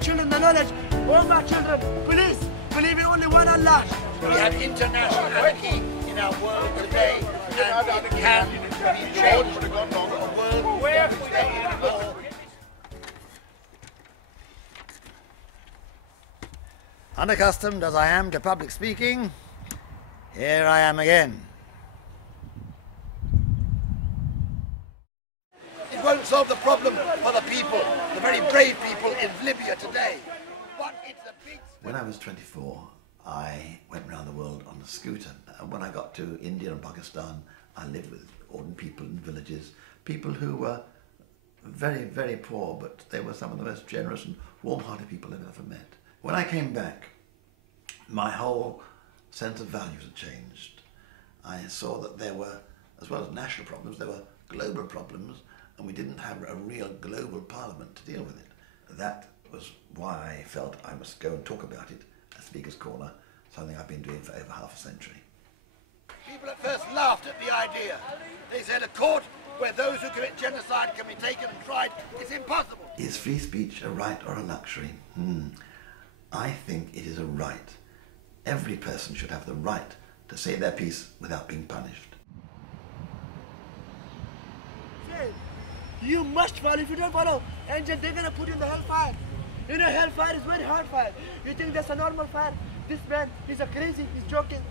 children the knowledge. Oh my children, please believe in only one Allah. We have international anarchy in our world today, and it can be changed. A world where Unaccustomed as I am to public speaking, here I am again. It won't solve the problem for the people, the very brave people in Libya today. But it's a big... When I was 24, I went around the world on a scooter. And when I got to India and Pakistan, I lived with ordinary people in villages, people who were very, very poor, but they were some of the most generous and warm-hearted people I've ever met. When I came back, my whole sense of values had changed. I saw that there were, as well as national problems, there were global problems, and we didn't have a real global parliament to deal with it. That was why I felt I must go and talk about it at Speaker's Corner, something I've been doing for over half a century. People at first laughed at the idea. They said a court where those who commit genocide can be taken and tried is impossible. Is free speech a right or a luxury? I think it is a right. Every person should have the right to say their piece without being punished. You must follow. If you don't follow, angel, they're gonna put you in the hellfire. You know, hellfire is very hard fire. You think that's a normal fire? This man, he's a crazy, he's joking.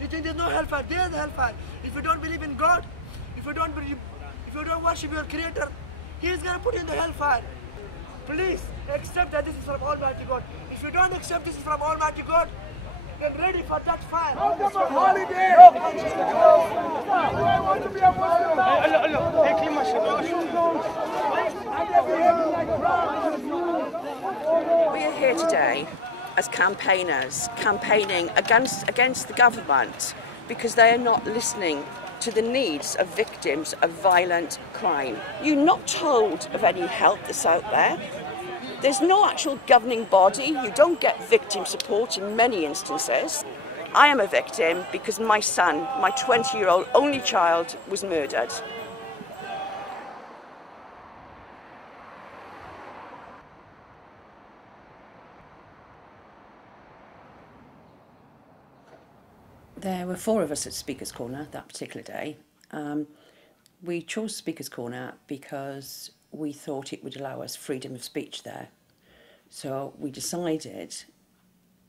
You think there's no hellfire? There's the hellfire. If you don't believe in God, if you don't worship your creator, he's gonna put you in the hellfire. Please accept that this is from Almighty God. If you don't accept this is from Almighty God, get ready for that fire. Welcome a holiday. We are here today as campaigners, campaigning against the government because they are not listening to the needs of victims of violent crime. You're not told of any help that's out there. There's no actual governing body. You don't get victim support in many instances. I am a victim because my son, my 20-year-old only child, was murdered. There were 4 of us at Speaker's Corner that particular day. We chose Speaker's Corner because we thought it would allow us freedom of speech there. So we decided,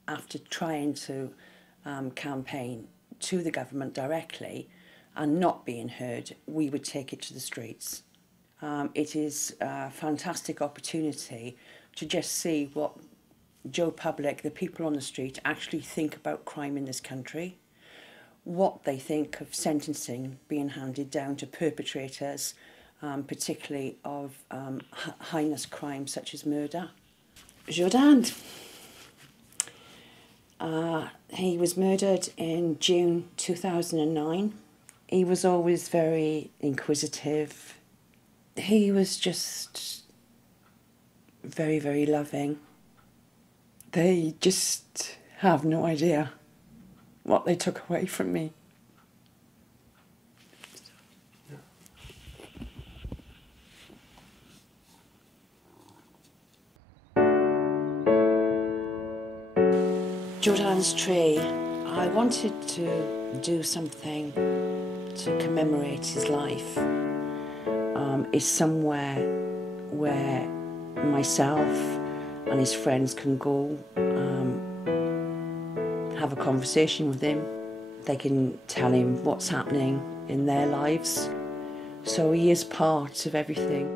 after trying to campaign to the government directly and not being heard, we would take it to the streets. It is a fantastic opportunity to just see what Joe Public, the people on the street, actually think about crime in this country, what they think of sentencing being handed down to perpetrators, particularly of heinous crimes such as murder. Jourdan, he was murdered in June 2009. He was always very inquisitive. He was just very, very loving. They just have no idea what they took away from me. Jourdan's tree, I wanted to do something to commemorate his life. It's somewhere where myself and his friends can go, have a conversation with him. They can tell him what's happening in their lives. So he is part of everything.